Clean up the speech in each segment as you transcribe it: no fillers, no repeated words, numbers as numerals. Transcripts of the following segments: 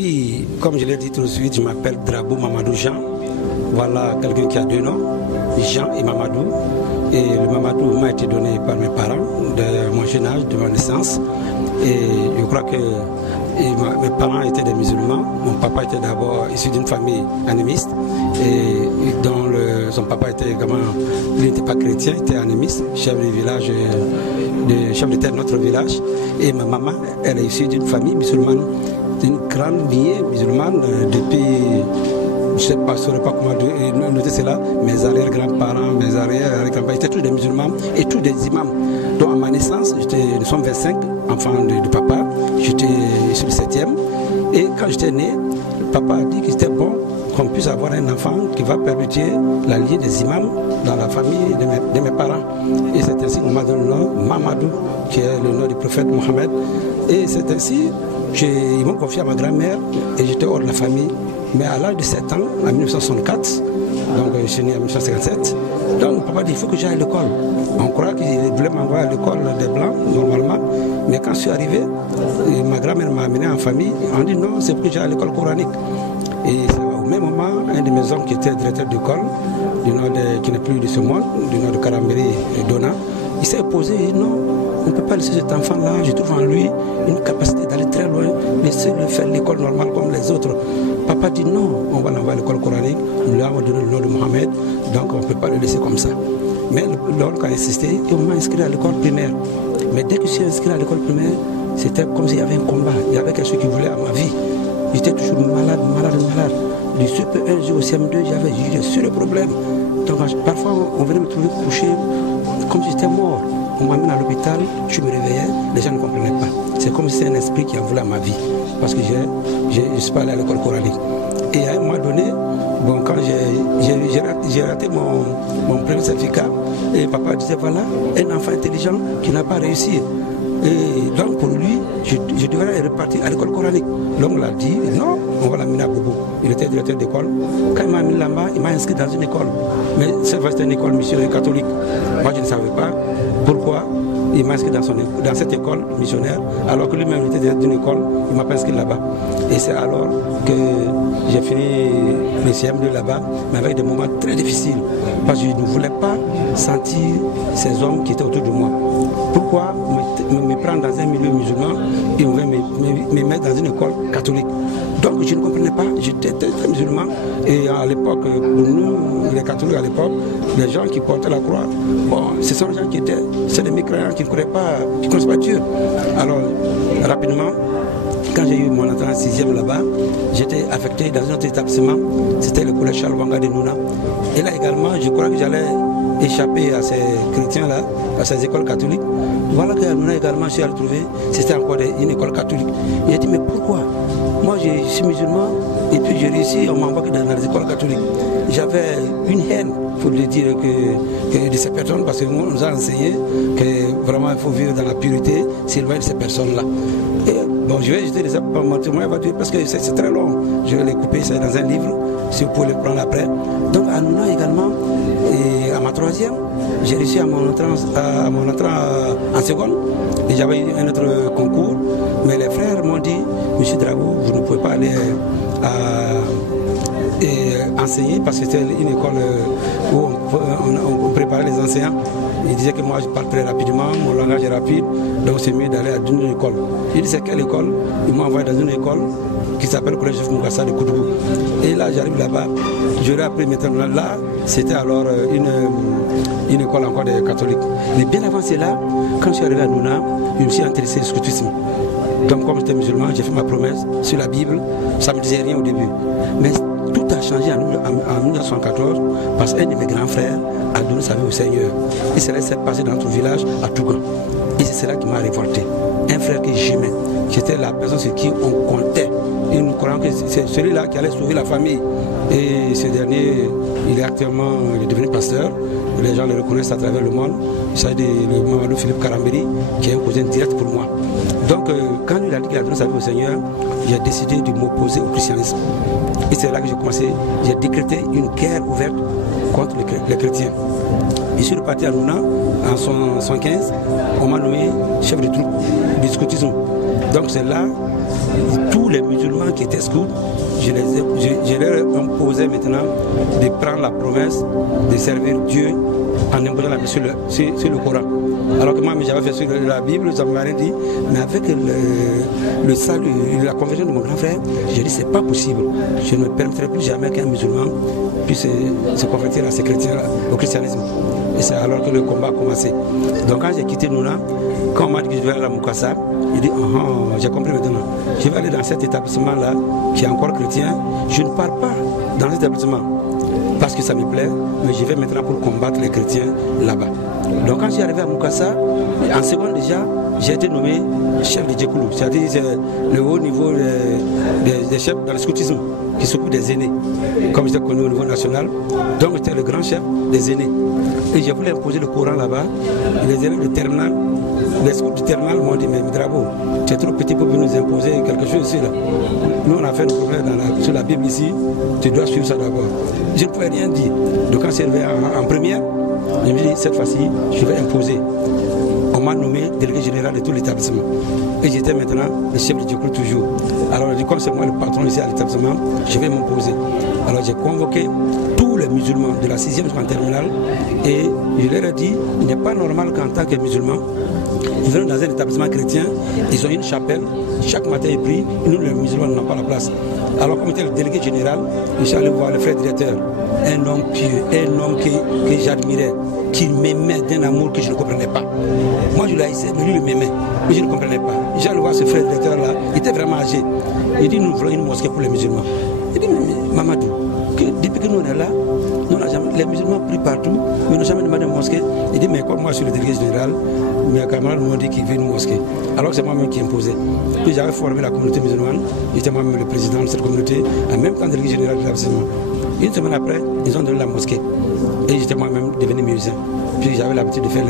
Oui, comme je l'ai dit tout de suite, je m'appelle Drabo Mamadou Jean. Voilà quelqu'un qui a deux noms, Jean et Mamadou. Et le Mamadou m'a été donné par mes parents de mon jeune âge, de ma naissance. Et je crois que mes parents étaient des musulmans. Mon papa était d'abord issu d'une famille animiste et dont son papa était également, il n'était pas chrétien, il était animiste, chef du village, chef de terre de notre village. Et ma maman, elle est issue d'une famille musulmane, d'une grande lignée musulmane depuis, je ne saurais pas comment noter cela, mes arrière-grands-parents, mes arrière-grands-parents, étaient tous des musulmans et tous des imams. Donc à ma naissance, nous sommes 25 enfants de papa, j'étais issu du 7e. Et quand j'étais né, papa a dit que c'était bon qu'on puisse avoir un enfant qui va perpétuer la lignée des imams dans la famille de mes parents. Et c'est ainsi qu'on m'a donné le nom Mamadou, qui est le nom du prophète Mohammed. Et c'est ainsi ils m'ont confié à ma grand-mère et j'étais hors de la famille. Mais à l'âge de 7 ans, en 1964, donc je suis né en 1957, donc mon papa dit il faut que j'aille à l'école. On croit qu'il voulait m'envoyer à l'école des Blancs, normalement. Mais quand je suis arrivé, ma grand-mère m'a amené en famille. On dit non, c'est pour que j'aille à l'école coranique. Et au même moment, un de mes oncles qui était directeur d'école, qui n'est plus de ce monde, du nom de Karambéry et Dona, il s'est opposé, il dit non, on ne peut pas laisser cet enfant-là, je trouve en lui une capacité d'aller très loin, laisser-le faire l'école normale comme les autres. Papa dit non, on va l'envoyer à l'école coranique, on lui a donné le nom de Mohamed, donc on ne peut pas le laisser comme ça. Mais l'oncle a insisté et on m'a inscrit à l'école primaire. Mais dès que je suis inscrit à l'école primaire, c'était comme s'il y avait un combat, il y avait quelque chose qui voulait à ma vie. J'étais toujours malade. Du CP1 jusqu'au CM2, j'avais sur le problème. Donc parfois on venait me trouver couché comme si j'étais mort. On m'amène à l'hôpital, je me réveillais, les gens ne comprenaient pas. C'est comme si c'était un esprit qui en voulait à ma vie. Parce que je ne suis pas allé à l'école coranique. Et à un moment donné, bon, quand j'ai raté mon premier certificat, et papa disait voilà, un enfant intelligent qui n'a pas réussi. Et donc pour lui, je devrais repartir à l'école coranique. L'homme l'a dit, non, on va l'amener à Bobo. Il était directeur d'école. Quand il m'a mis là-bas, il m'a inscrit dans une école. Mais cette fois, c'était une école missionnaire catholique. Moi, je ne savais pas pourquoi il m'a inscrit dans cette école missionnaire, alors que lui-même était directeur d'une école, il ne m'a pas inscrit là-bas. Et c'est alors que j'ai fini le CM2 là-bas, mais avec des moments très difficiles. Parce que je ne voulais pas sentir ces hommes qui étaient autour de moi. Pourquoi me prendre dans un milieu musulman et on veut me mettre dans une école catholique? Donc je ne comprenais pas, j'étais très musulman. Et à l'époque, pour nous, les catholiques à l'époque, les gens qui portaient la croix, bon, ce sont les gens qui étaient, c'est des mécréants qui ne connaissent pas Dieu. Alors, rapidement, quand j'ai eu mon entrée en 6e là-bas, j'étais affecté dans un autre établissement, c'était le collège Charles Wanga de Nouna. Et là également, je crois que j'allais échapper à ces chrétiens-là, à ces écoles catholiques. Voilà qu'à Nouna également, je suis retrouvé, c'était encore une école catholique. Et j'ai dit, mais pourquoi? Moi, je suis musulman, et puis j'ai réussi, on m'envoie dans les écoles catholiques. J'avais une haine, il faut le dire, que de ces personnes, parce que nous nous a enseigné que vraiment il faut vivre dans la pureté, s'éloigner de ces personnes-là. Bon, je vais jeter mon témoin parce que c'est très long. Je vais les couper, c'est dans un livre, si vous pouvez le prendre après. Donc à Nouna également, et à ma 3e, j'ai réussi à mon entrée en seconde. Et j'avais eu un autre concours. Mais les frères m'ont dit, Monsieur Drabo, vous ne pouvez pas aller enseigner parce que c'était une école où on préparait les enseignants. Ils disaient que moi je parle très rapidement, mon langage est rapide, donc c'est mieux d'aller à une école. Ils disaient quelle école? Ils m'ont envoyé dans une école qui s'appelle le collège Joseph Moukassa de Koudougou. Et là j'arrive là-bas, j'aurais appris maintenant là, c'était alors une école encore des catholiques. Mais bien avant cela, quand je suis arrivé à Nouna, je me suis intéressé au scoutisme. Donc comme j'étais musulman, j'ai fait ma promesse sur la Bible, ça ne me disait rien au début. Mais tout a changé en 1914 parce qu'un de mes grands frères a donné sa vie au Seigneur. Et cela s'est passé dans notre village à Tougan. Et c'est cela qui m'a révolté. Un frère que j'aimais, c'était la personne sur qui on comptait. Et nous croyons que c'est celui-là qui allait sauver la famille. Et ce dernier, il est devenu pasteur. Les gens le reconnaissent à travers le monde. Il s'agit de Mamadou Philippe Karambéry, qui est un cousin direct pour moi. Donc, quand il a dit qu'il a donné sa vie au Seigneur, j'ai décidé de m'opposer au christianisme. Et c'est là que j'ai commencé, j'ai décrété une guerre ouverte contre les chrétiens. Je suis reparti à Nouna en 1915, on m'a nommé chef de troupe du scoutisme. Donc c'est là, tous les musulmans qui étaient scouts, je leur imposais maintenant de prendre la promesse de servir Dieu en imposant la sur le Coran. Alors que moi j'avais fait sur la Bible, ça ne m'a rien dit, mais avec le salut, la conversion de mon grand frère, j'ai dit c'est pas possible. Je ne me permettrai plus jamais qu'un musulman puisse se convertir à ces chrétiens, au christianisme. Et c'est alors que le combat a commencé. Donc quand j'ai quitté Nouna, quand on m'a dit que je devais aller à Moukassa, j'ai dit j'ai compris maintenant. Je vais aller dans cet établissement-là qui est encore chrétien. Je ne pars pas dans cet établissement parce que ça me plaît, mais je vais maintenant pour combattre les chrétiens là-bas. Donc quand je suis arrivé à Moukassa, en seconde déjà, j'ai été nommé chef de Djekoulou, c'est-à-dire le haut niveau des chefs dans le scoutisme qui s'occupe des aînés, comme j'étais connu au niveau national. Donc j'étais le grand chef des aînés. Et je voulais imposer le Coran là-bas. Les élèves de terminal, les scouts du terminal m'ont dit mais Drago, tu es trop petit pour nous imposer quelque chose ici là. Nous on a fait nos problèmes sur la Bible ici, tu dois suivre ça d'abord. Je ne pouvais rien dire. Donc quand c'est arrivé en première, je me dis cette fois-ci, je vais imposer. On m'a nommé délégué général de tout l'établissement. Et j'étais maintenant le chef de Djekoulou toujours. Alors comme c'est moi le patron ici à l'établissement, je vais m'imposer. Alors j'ai convoqué tous les musulmans de la 6e jusqu'en terminale et je leur ai dit, il n'est pas normal qu'en tant que musulmans, ils viennent dans un établissement chrétien, ils ont une chapelle, chaque matin ils prient, et nous les musulmans n'avons pas la place. Alors comme était le délégué général, je suis allé voir le frère directeur, un homme pieux, un homme que j'admirais, qui m'aimait d'un amour que je ne comprenais pas. Moi je l'haïssais, mais lui il m'aimait, mais je ne comprenais pas. J'ai allé voir ce frère directeur là, il était vraiment âgé. Il dit nous voulons une mosquée pour les musulmans. Il dit mais Mamadou, depuis que nous on est là, les musulmans prient partout, mais nous n'avons jamais demandé une mosquée. Il dit mais comme moi je suis le délégué général, mes camarades m'ont dit qu'ils veulent une mosquée. Alors que c'est moi-même qui imposais. Puis j'avais formé la communauté musulmane, j'étais moi-même le président de cette communauté, en même temps délégué général de l'établissement. Une semaine après, ils ont donné la mosquée. Et j'étais moi-même devenu musicien. Puis j'avais l'habitude de faire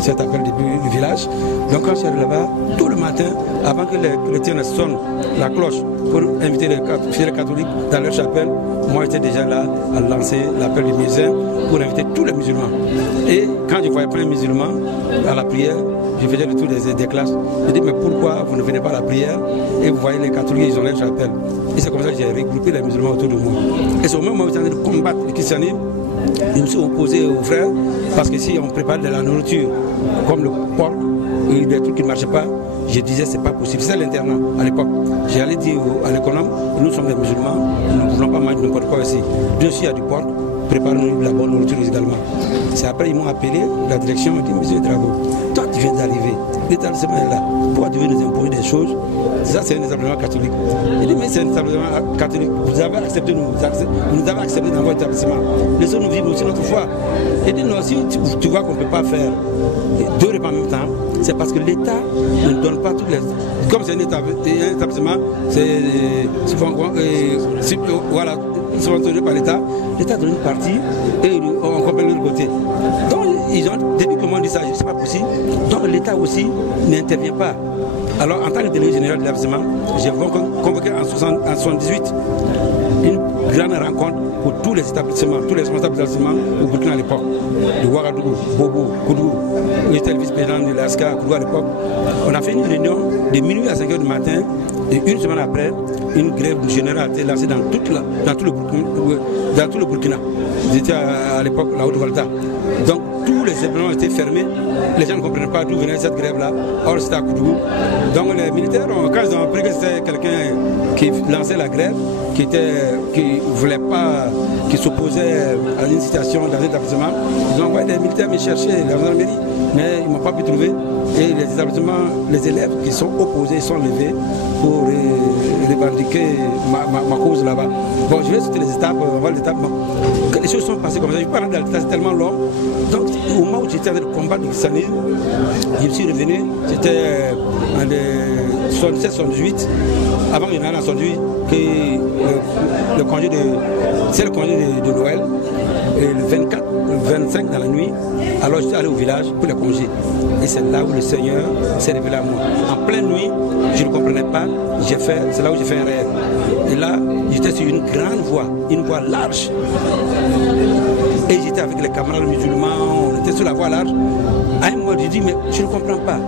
cet appel du village. Donc quand je suis arrivé là-bas, tout le matin, avant que les chrétiens sonnent la cloche pour inviter les fidèles catholiques dans leur chapelle, moi j'étais déjà là à lancer l'appel du musicien pour inviter tous les musulmans. Et quand je voyais plein de musulmans à la prière, je faisais le tour des classes. Je dis mais pourquoi vous ne venez pas à la prière et vous voyez les catholiques, ils ont leur chapelle. Et c'est comme ça que j'ai regroupé les musulmans autour de moi. Et c'est au moment où j'étais en train de combattre le christianisme, je me suis opposé aux frères parce que si on prépare de la nourriture comme le porc et des trucs qui ne marchaient pas, je disais c'est pas possible. C'était l'internat à l'époque. J'ai allé dire à l'économe, nous sommes des musulmans, nous ne voulons pas manger n'importe quoi ici. Bien sûr il y a du porc, préparez-nous de la bonne nourriture également. C'est après ils m'ont appelé, la direction m'a dit monsieur Drago, toi tu viens d'arriver, l'établissement est là, pourquoi tu veux nous imposer des choses? Ça c'est un établissement catholique. Il dit mais c'est un établissement catholique, vous avez accepté vous nous avez accepté dans votre établissement. Laissez-nous vivre aussi notre foi. Il dit non, si tu vois qu'on ne peut pas faire deux repas en même temps, c'est parce que l'État ne donne pas toutes les... Comme c'est un établissement, c'est voilà, subventionné par l'État, l'État donne une partie et on complète de l'autre côté. Donc ils ont, depuis que moi dit ça, c'est pas possible. Donc l'État aussi n'intervient pas. Alors en tant que délégué général de l'établissement, j'ai convoqué en 1978 une grande rencontre pour tous les établissements, tous les responsables d'établissements au Burkina à l'époque, de Ouagadougou, Bobo, Koudou, j'étais le vice-président de l'ASCA, Koudou à l'époque. On a fait une réunion de minuit à 5 h du matin et une semaine après, une grève générale a été lancée dans tout le Burkina. J'étais à l'époque la Haute-Volta. Donc tous les événements étaient fermés, les gens ne comprenaient pas d'où venait cette grève-là. Or c'était à Koudou. Donc les militaires, quand ils ont appris que c'était quelqu'un qui lançait la grève, qui voulait pas, qui s'opposait à une situation dans un établissement, ils ont envoyé des militaires me chercher, la gendarmerie, mais ils ne m'ont pas pu trouver. Et les établissements, les élèves qui sont opposés sont levés pour revendiquer ma cause là-bas. Bon, je vais sur les étapes, on va l'étape. Bon. Les choses sont passées comme ça. Je ne peux pas rentrer dans l'état, c'est tellement long. Donc, au moment où j'étais en train de combattre le christianisme, je me suis revenu, c'était en 77-78, avant qu'il y en ait en 78, le congé de Noël, et le 24, le 25 dans la nuit, alors j'étais allé au village pour les congés. Et c'est là où le Seigneur s'est révélé à moi. En pleine nuit, je ne comprenais pas, c'est là où j'ai fait un rêve. Et là, j'étais sur une grande voie, une voie large. Et j'étais avec les camarades musulmans, on était sur la voie large. À un moment, j'ai dit, mais je ne comprends pas.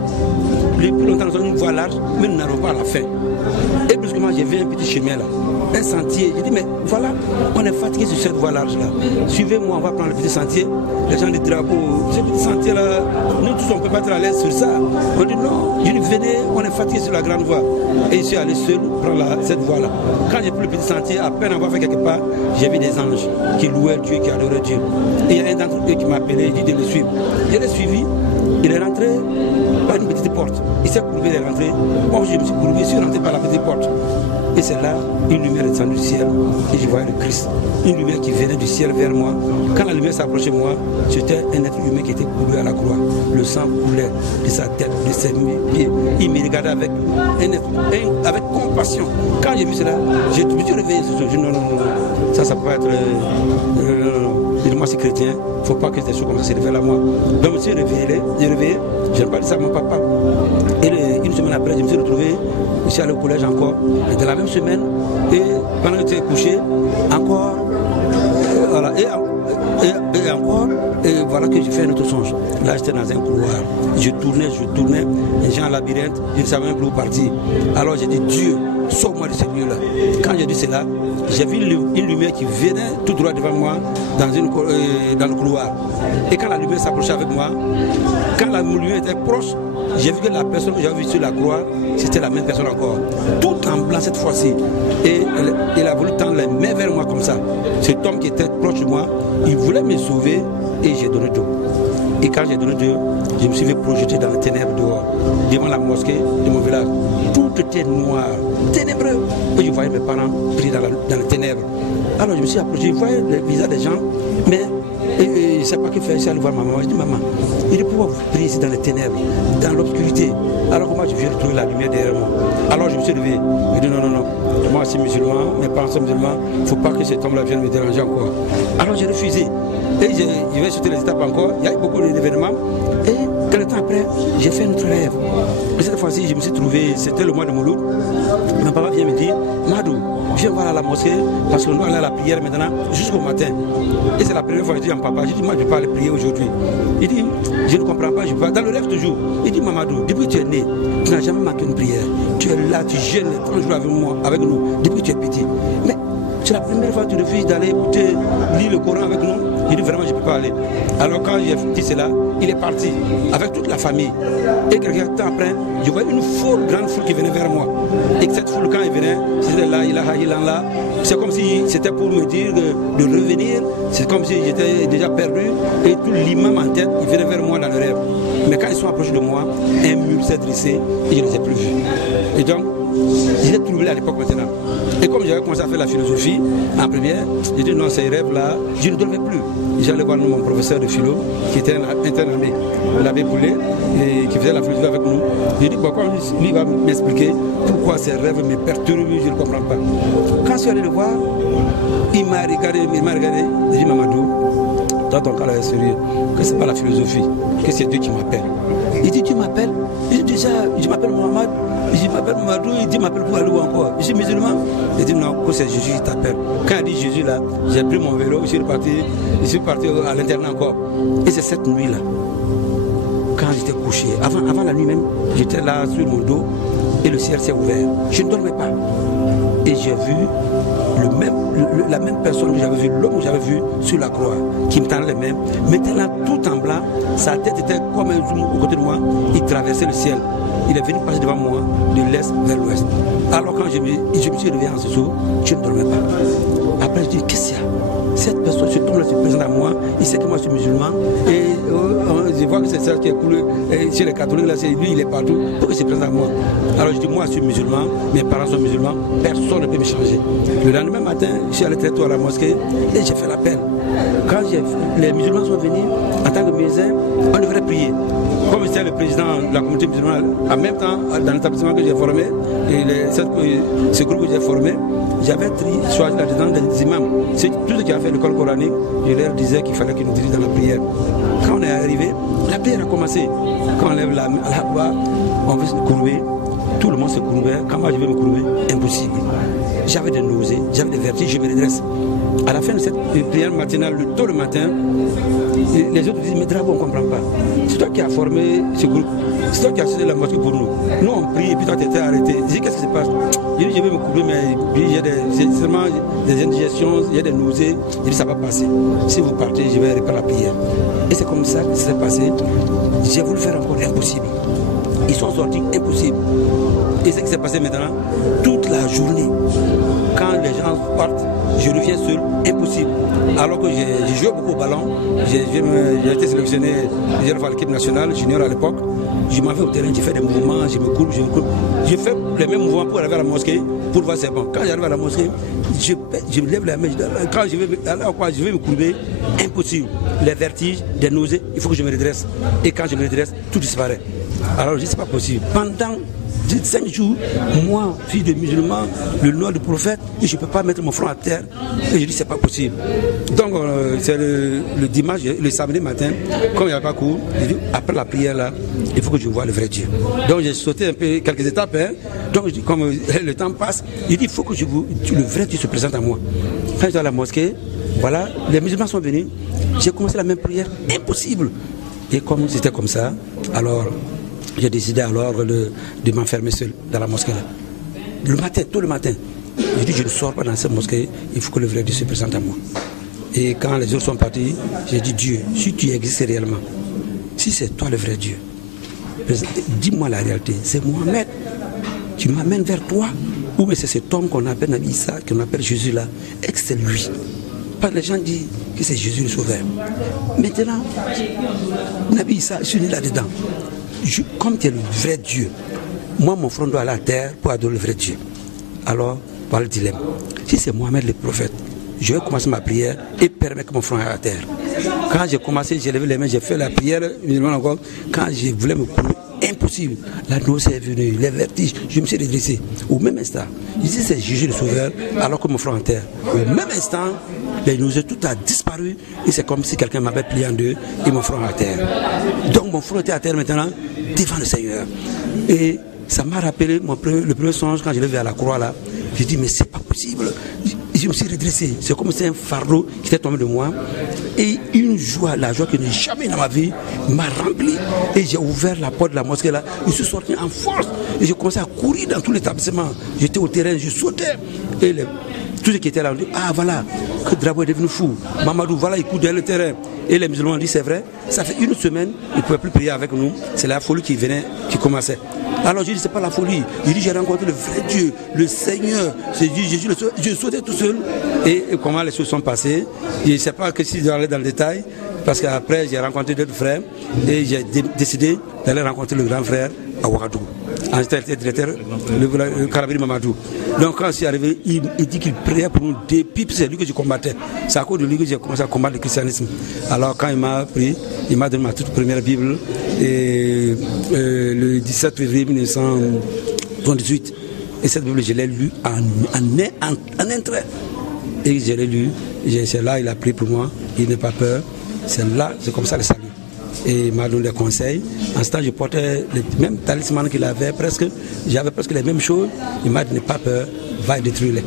Depuis longtemps, nous avons une voie large, mais nous n'arrivons pas à la fin. Et brusquement, j'ai vu un petit chemin là, un sentier. J'ai dit, mais voilà, on est fatigué sur cette voie large là. Suivez-moi, on va prendre le petit sentier. Les gens du drapeau, ce petit sentier là, nous tous, on ne peut pas être à l'aise sur ça. On dit non, je dis, venez, on est fatigué sur la grande voie. Et je suis allé seul prendre cette voie là. Quand j'ai pris le petit sentier, à peine avoir fait quelque part, j'ai vu des anges qui louaient Dieu, qui adoraient Dieu. Et il y a un d'entre eux qui m'a appelé, il dit de le suivre. Je l'ai suivi, il est rentré par une petite porte. Il s'est courbé, il est rentré. Moi, je me suis courbé, je suis rentré par la petite porte. Et c'est là, une lumière est descendue du ciel et je voyais le Christ. Une lumière qui venait du ciel vers moi. Quand la lumière s'approchait de moi, c'était un être humain qui était courbé à la croix. Le sang coulait de sa tête, de ses pieds. Il me regardait avec compassion. Quand j'ai vu cela, je me suis réveillé. Je me suis dit non, ça peut être... moi, je suis chrétien, il ne faut pas que des choses comme ça se révèlent à moi. Donc, je me suis réveillé, je n'ai pas dit ça à mon papa. Et une semaine après, je me suis retrouvé, je suis allé au collège encore. Et de la même semaine, et pendant que j'étais couché, encore, voilà, et encore, et voilà que j'ai fait un autre songe. Là, j'étais dans un couloir. Je tournais, les gens en labyrinthe, je ne savais même plus où partir. Alors j'ai dit, Dieu, sauve-moi de ce lieu-là. Quand j'ai dit cela, j'ai vu une lumière qui venait tout droit devant moi dans le couloir. Et quand la lumière s'approchait avec moi, quand la lumière était proche, j'ai vu que la personne que j'avais vue sur la croix, c'était la même personne encore. Tout en blanc cette fois-ci. Et elle a voulu tendre les mains vers moi comme ça. Cet homme qui était proche de moi, il voulait me sauver et j'ai donné d'eau. Et quand j'ai donné d'eau, je me suis fait projeter dans les ténèbres dehors, devant la mosquée de mon village. Tout était noir, ténébreux. Et je voyais mes parents pris dans les ténèbres. Alors je me suis approché, je voyais les visages des gens, mais je ne sais pas que faire, je suis allé voir ma maman. Je dis, maman, il est pouvoir vous prier ici dans les ténèbres, dans l'obscurité. Alors que moi, je viens de trouver la lumière derrière moi. Alors je me suis levé. Je dis, non. Moi, je suis musulman, mes parents sont musulmans. Il ne faut pas que cet homme-là vienne me déranger encore. Alors j'ai refusé. Et je vais sauter les étapes encore. Il y a eu beaucoup d'événements. Et quelques temps après, j'ai fait notre rêve. Et cette fois-ci, je me suis trouvé, c'était le mois de Mouloud. Mon papa vient me dire, Madou, viens voir à la mosquée, parce qu'on doit aller à la prière maintenant jusqu'au matin. Et c'est la première fois que je dis à mon papa, je dis, moi je ne vais pas aller prier aujourd'hui. Il dit, je ne comprends pas, je ne vais pas. Dans le rêve toujours. Il dit, Mamadou, depuis que tu es né, tu n'as jamais manqué une prière. Tu es là, tu gênes les 30 jours avec nous, depuis que tu es petit. Mais c'est la première fois que tu refuses d'aller écouter, lire le Coran avec nous. Il dit, vraiment, je ne peux pas aller. Alors quand j'ai dit cela, il est parti avec toute la famille. Et quelques temps après, je vois une foule, grande foule qui venait vers moi. Et cette foule, quand elle venait, c'était là, ilaha illallah. C'est comme si c'était pour me dire de revenir. C'est comme si j'étais déjà perdu. Et tout l'imam en tête, il venait vers moi dans le rêve. Mais quand ils sont approchés de moi, un mur s'est dressé et je ne les ai plus vus. Et donc, j'étais troublé à l'époque maintenant. Et comme j'avais commencé à faire la philosophie en première, j'ai dit non, ces rêves-là, je ne dormais plus. J'allais voir mon professeur de philo, qui était interne armé, l'abbé Poulet, et qui faisait la philosophie avec nous. J'ai dit, pourquoi lui va m'expliquer pourquoi ces rêves me perturbent, je ne comprends pas. Quand je suis allé le voir, il m'a regardé, j'ai dit, Mamadou, toi ton cas là est sérieux, que ce n'est pas la philosophie, que c'est Dieu qui m'appelle. Il dit, tu m'appelles? Je dis, déjà, je m'appelle Mohamed. Je m'appelle Mamadou, il dit, m'appelle pour aller où encore? Je suis musulman. Il dit, non, que c'est Jésus qui t'appelle. Quand il dit Jésus là, j'ai pris mon vélo, je suis parti à l'internat encore. Et c'est cette nuit là, quand j'étais couché, avant la nuit même, j'étais là sur mon dos et le ciel s'est ouvert. Je ne dormais pas. Et j'ai vu la même personne que j'avais vu, l'homme que j'avais vu sur la croix, qui me tendait les mains, maintenant tout en blanc, sa tête était comme un zoom au côté de moi, il traversait le ciel. Il est venu passer devant moi de l'est vers l'ouest. Alors quand je me suis réveillé en ce jour, je ne dormais pas. Après je dis, qu'est-ce qu'il y a? Cette personne, ce tombe-là se présente à moi, il sait que moi je suis musulman, et je vois que c'est ça qui est coulé, et chez les catholiques, là, lui il est partout, pourquoi il se présente à moi? Alors je dis, moi je suis musulman, mes parents sont musulmans, personne ne peut me changer. Le lendemain matin, je suis allé très tôt à la mosquée, et j'ai fait l'appel. Quand les musulmans sont venus, en tant que médecin, on devrait prier. Comme j'étais le président de la communauté musulmane, en même temps, dans l'établissement que j'ai formé, et ce groupe que j'ai formé, j'avais choisi là-dedans des imams. C'est tout ce qui a fait l'école coranique, je leur disais qu'il fallait qu'ils nous dirigent dans la prière. Quand on est arrivé, la prière a commencé. Quand on lève la main, on veut se courber, tout le monde se courbait. Quand moi je vais me courber, impossible. J'avais des nausées, j'avais des vertiges, je me redresse. À la fin de cette prière matinale, tôt le matin, les autres disent, mais Drabo, on ne comprend pas. C'est toi qui as formé ce groupe. C'est toi qui as choisi la mosquée pour nous. Nous, on prie et puis toi, tu étais arrêté. Je dis, qu'est-ce qui se passe? Je dis, je vais me couvrir, mais il y a seulement des indigestions, il y a des nausées. Je dis, ça va passer. Si vous partez, je vais reprendre la prière. Et c'est comme ça que ça s'est passé. J'ai voulu faire encore impossible. Ils sont sortis impossible. Et ce qui s'est passé maintenant, toute la journée, quand les gens partent, je reviens seul, impossible. Alors que j'ai joué beaucoup au ballon, j'ai été sélectionné à l'équipe nationale, junior à l'époque. Je m'en vais au terrain, je fais des mouvements, je me cours. Je fais les mêmes mouvements pour arriver à la mosquée, pour voir c'est bon. Quand j'arrive à la mosquée, je me lève la main, quand je vais me courber, impossible. Les vertiges, des nausées, il faut que je me redresse. Et quand je me redresse, tout disparaît. Alors je dis, c'est pas possible. Pendant 5 jours, moi, fille de musulman, le nom du prophète, je ne peux pas mettre mon front à terre. Et je dis, c'est pas possible. Donc, c'est le dimanche, le samedi matin, comme il n'y a pas cours, je dis, après la prière, là, il faut que je voie le vrai Dieu. Donc, j'ai sauté un peu quelques étapes. Hein. Donc, je dis, comme le temps passe, je dis, il faut que le vrai Dieu se présente à moi. Quand je suis à la mosquée, voilà, les musulmans sont venus, j'ai commencé la même prière, impossible. Et comme c'était comme ça, alors j'ai décidé alors de m'enfermer seul dans la mosquée. Le matin, tôt le matin, je dis je ne sors pas dans cette mosquée, il faut que le vrai Dieu se présente à moi. Et quand les autres sont partis, j'ai dit Dieu, si tu existes réellement, si c'est toi le vrai Dieu, dis-moi la réalité, c'est Mohamed, tu m'amènes vers toi, ou mais c'est cet homme qu'on appelle Nabi Issa, qu'on appelle Jésus là, et que c'est lui. Pas les gens disent que c'est Jésus le Sauveur. Maintenant, Nabi Issa, je suis né là-dedans. Comme tu es le vrai Dieu, moi mon front doit aller à la terre pour adorer le vrai Dieu. Alors, voilà le dilemme. Si c'est Mohamed le prophète, je vais commencer ma prière et permettre que mon front aille à la terre. Quand j'ai commencé, j'ai levé les mains, j'ai fait la prière, encore, quand je voulais me courir, impossible. La nausée est venue, les vertiges, je me suis redressé. Au même instant, je dis c'est Jésus le Sauveur, alors que mon front en terre. Au même instant, les nausées, tout a disparu et c'est comme si quelqu'un m'avait plié en deux et mon front à terre. Donc mon front était à terre maintenant devant le Seigneur. Et ça m'a rappelé le premier songe quand je l'ai vu à la croix là. J'ai dit mais c'est pas possible. Je me suis redressé. C'est comme si un fardeau qui était tombé de moi. Et une joie, la joie que je n'ai jamais dans ma vie, m'a rempli. Et j'ai ouvert la porte de la mosquée là. Je suis sorti en force. Et j'ai commencé à courir dans tout l'établissement. J'étais au terrain, je sautais. Et tous ceux qui étaient là ont dit, ah voilà, que Drabo est devenu fou. Mamadou, voilà, il court dans le terrain. Et les musulmans ont dit, c'est vrai, ça fait une semaine, ils ne pouvaient plus prier avec nous. C'est la folie qui commençait. Alors j'ai dit, c'est pas la folie. J'ai dit, j'ai rencontré le vrai Dieu, le Seigneur. J'ai dit, Jésus, je sautais tout seul. Et comment les choses sont passées, je ne sais pas si je dois aller dans le détail, parce qu'après j'ai rencontré d'autres frères et j'ai décidé d'aller rencontrer le grand frère à Ouagadougou. J'étais directeur, le Karabiri Mamadou. Donc quand je suis arrivé, il dit qu'il priait pour nous depuis, c'est lui que je combattais. C'est à cause de lui que j'ai commencé à combattre le christianisme. Alors quand il m'a pris, il m'a donné ma toute première Bible et le 17 février 1978. Et cette Bible, je l'ai lue en un trait. Et je l'ai lu, c'est là il a prié pour moi, il n'a pas peur. C'est là, c'est comme ça le salut. Et il m'a donné des conseils. En ce temps, je portais les mêmes talismans qu'il avait, j'avais presque les mêmes choses. Il m'a dit, n'aie pas peur, va et détruire-les.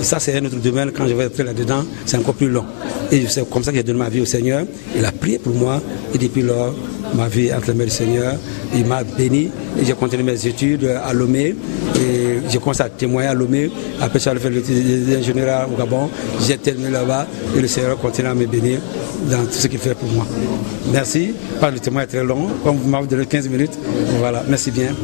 Et ça, c'est un autre domaine, quand je vais entrer là-dedans, c'est encore plus long. Et c'est comme ça que j'ai donné ma vie au Seigneur. Il a prié pour moi, et depuis lors, ma vie entre les mains du Seigneur, il m'a béni. Et j'ai continué mes études à Lomé, et j'ai commencé à témoigner à Lomé. Après, j'ai fait l'ingénieur au Gabon, j'ai terminé là-bas, et le Seigneur continue à me bénir dans tout ce qu'il fait pour moi. Merci. Le témoin est très long, comme vous m'avez donné 15 minutes. Voilà, merci bien.